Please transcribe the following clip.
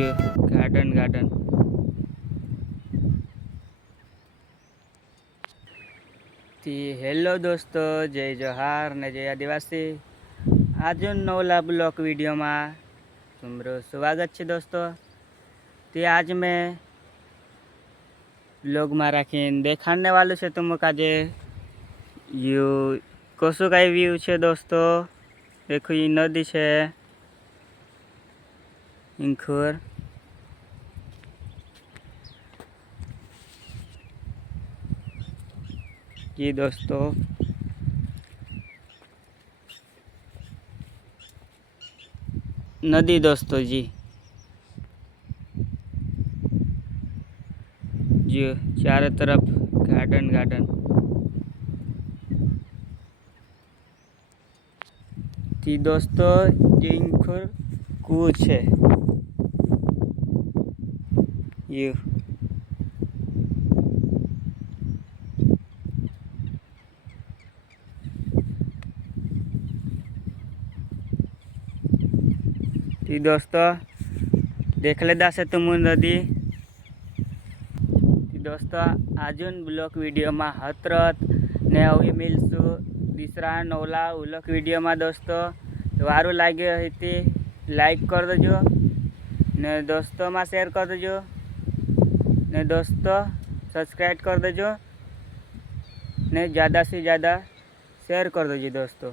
ये garden garden थी। Hello दोस्तों, जय जोहार ने जय आदिवासी। आज नवला ब्लॉक वीडियो में तुम्हाરું स्वागत है दोस्तों। ते आज मैं ब्लॉग में राखीने देखाड़ने वालू है तुमको आज यू कसो काई व्यू है दोस्तों। देखो ये नदी है इंखुर। ये दोस्तों नदी दोस्तों जी चारों तरफ गार्डन गार्डन थी दोस्तों। ये इंखुर कूच है ये थी दोस्तों। देख लेदा से तुम नदी दोस्तों। आजुन ब्लॉक वीडियो में हतरत ने अभी मिलसु दूसरा नवला ब्लॉक वीडियो में दोस्तों। तो वारू लागे थी लाइक कर दो ने दोस्तों में शेयर कर दो ने दोस्तों सब्सक्राइब कर दो ने ज़्यादा से ज़्यादा शेयर कर दो दोस्तों।